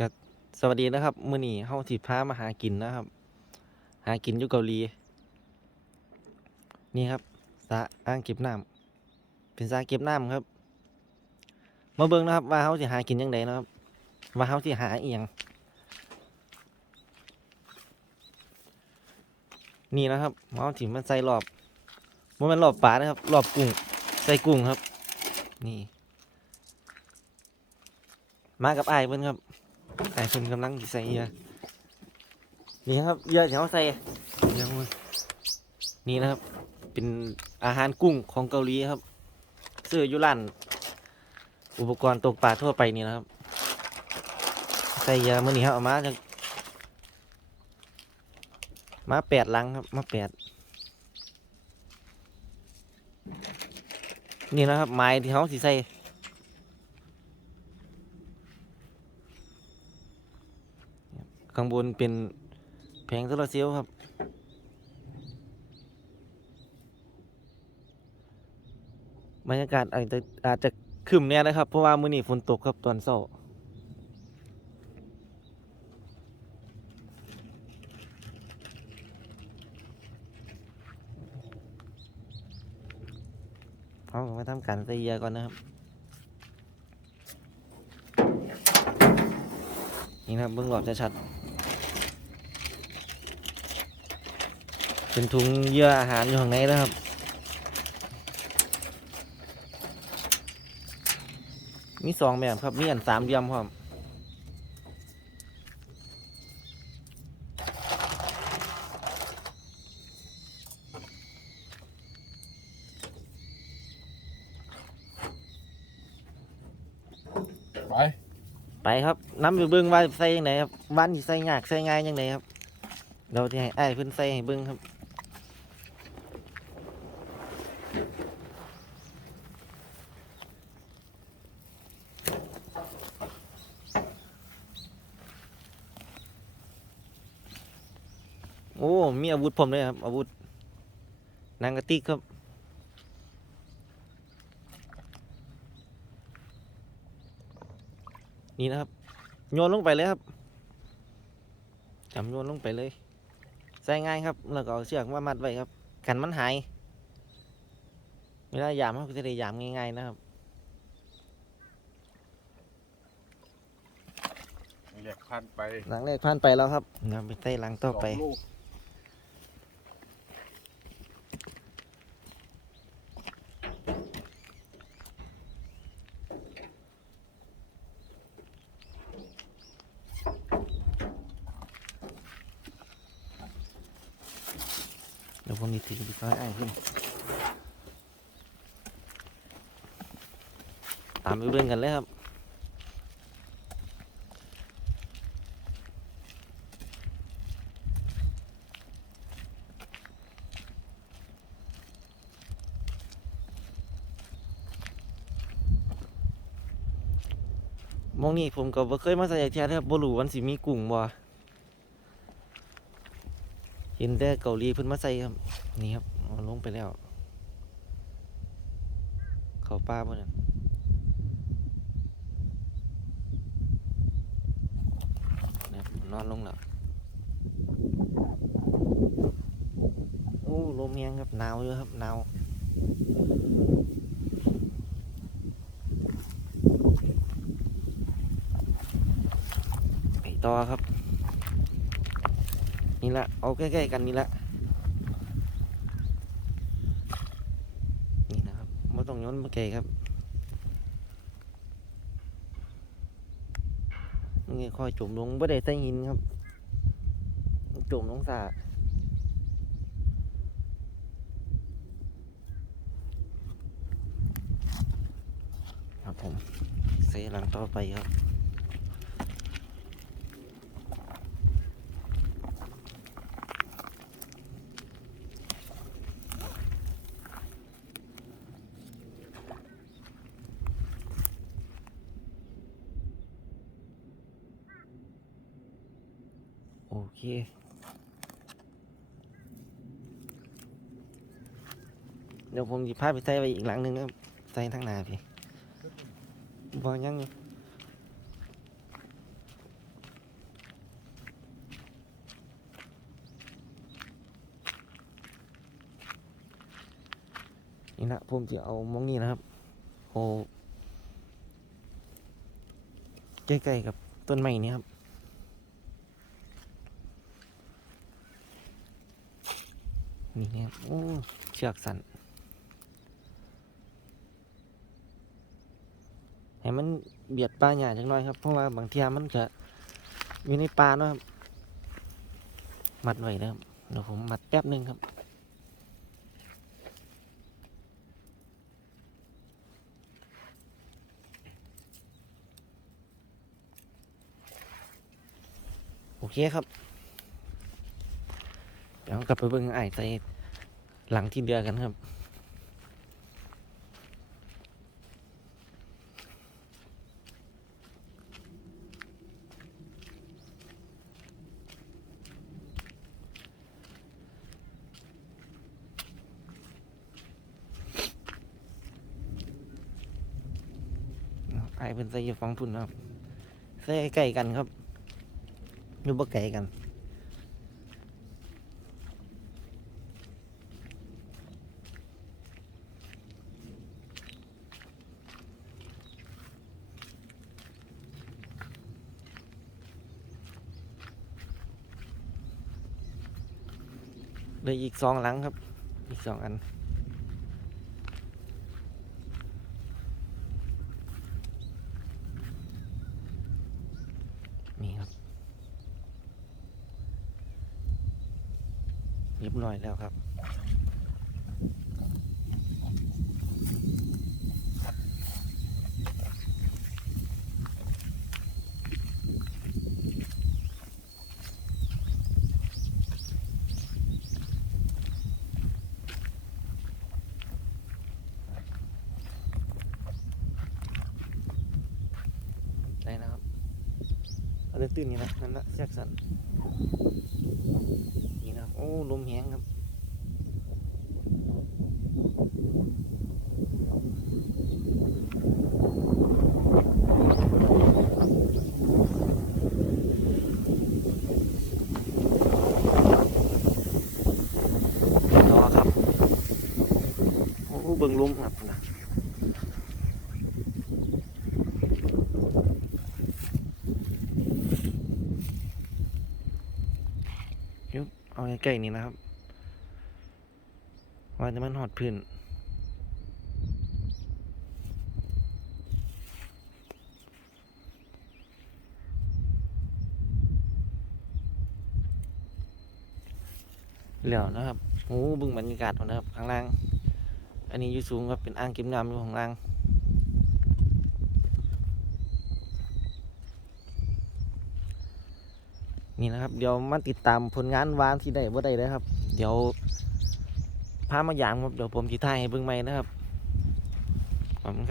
ก็สวัสดีนะครับมื้อนี้เฮาสิพามาหากินนะครับ หากินอยู่เกาหลี นี่ครับสระอ่างเก็บน้ำเป็นสระเก็บน้ำครับ มาเบิ่งนะครับ ว่าเฮาสิหากินจังไดนะครับ ว่าเฮาสิหาเอียงนี่นะครับเฮาสิมาใส่รอบบ่แม่นรอบปลานะครับรอบกุ้งใส่กุ้งครับ นี่ มากับอ้ายเพิ่นครับ ไอ้คนกำลังใส่เหยื่อนี่ครับเยื่อที่เขาใส่เหยื่อมือนี่นะครับ เป็นอาหารกุ้งของเกาหลีครับซื้อยู่ร้านอุปกรณ์ตกปลาทั่วไปนี่นะครับ ใส่เหยื่อมือนี้ครับเอามาจากมาแปดลังครับ มาแปดนี่นะครับไม้ที่เขาสิใส่ ข้างบนเป็นแผงโซลาร์เซลล์ครับ บรรยากาศอาจจะอาจจะครึมเนี่ยนะครับ เพราะว่ามื้อนี้ฝนตกครับตอนเช้าเอามาทำการใส่เหยื่อก่อนนะครับ นี่นะครับเบื้องหลอดจะชัด เป็นถุงเหยื่ออาหารอยู่ข้างในนะครับ มีสองแบบครับ มีอันสามเหลี่ยมพร้อมไป ไปครับน้ำไปเบิ้งว่าใส่ยังไงครับวันที่ใส่ยากใส่ง่ายยังไงครับ เราที่ให้อ้ายเพิ่นใส่ให้เบิ้งครับ โอ้ มีอาวุธผมเลยครับ อาวุธหนางกระติกครับ นี่นะครับ โยนลงไปเลยครับจำโยนลงไปเลย ใส่ง่ายครับ แล้วก็เอาเชือกมามัดไว้ครับกันมันหายเวลายามเขาก็จะได้ยามง่ายๆนะครับเรียกพันไปหลังแรกผ่านไปแล้วครับเดี๋ยวไปใต้หลังต่อไป สงลูก ผมมีถือดีกว่าไอ้ายขึ้นตามไปเบิ่งกันเลยครับมองนี่ผมก็บ่เคยมาใส่เทียนะครับบ่รู้วันสิมีกุ้งบ่ เห็นแต่เกาหลีเพิ่นมาใส่ครับ นี่ครับลงไปแล้ว เขาป้าบ่นั่นนะนอนลงแล้วโอ้ลมแรงครับหนาวอยู่ครับหนาวไปต่อครับ นี่ละเอาใกล้ๆกันนี่ละนี่นะครับไม่ต้องย้อนมาไกลครับนี่ค่อยจมลงไม่ได้ใส่หินครับจมลงสาครับผมใส่หลังต่อไปครับ โอเคเดี๋ยวผมหยิบผ้าไปใส่ไปอีกหลังหนึ่งแล้วใส่ทั้งนาพี่บางยังนี่นะผมจะเอามองนี้นะครับโอ้ใกล้ๆกับต้นไม้นี้ครับ นี่นะครับโอ้ เชือกสันให้มันเบียดป่าหญ้าจังน้อยครับ เพราะว่าบางทีมันจะอยู่ในป่าเนาะครับมัดไว้นะครับเดี๋ยวผมมัดแป๊บหนึงครับโอเคครับ ดี๋ยวกลับไปเบิ่งไอ้ายใส่หลังที่เดือกันครับ ไอ้เป็นใส่ยฟังพุ่นครับใส่ใกล้กันครับอยู่บ่ไกลกัน เลยออีกสองหลังครับ อีกสองอัน นี่ครับ เรียบร้อยแล้วครับ ได้นะครับเอาเดิน ตื่นนี่นะนั่นนะแจ็คสันนี่นะโอ้ลมแหงครับรอครับโอ้เบิ่งลมครับนะ ยุบเอา ใกล้นี่นะครับ ว่าจะมันหอดพื้นเหลียวนะครับโอ้บึงบรรยากาศก่อนะครับ ข้างล่าง อันนี้อยู่สูงครับเป็นอ่างเก็บน้ำอยู่ข้างล่าง นี่นะครับ เดี๋ยวมาติดตามผลงานวานที่ได้บ่ได้เลยครับ เดี๋ยวพามายามครับเดี๋ยวผมจีถ่ายให้เบิ่งใหม่นะครับขอบคุณครับ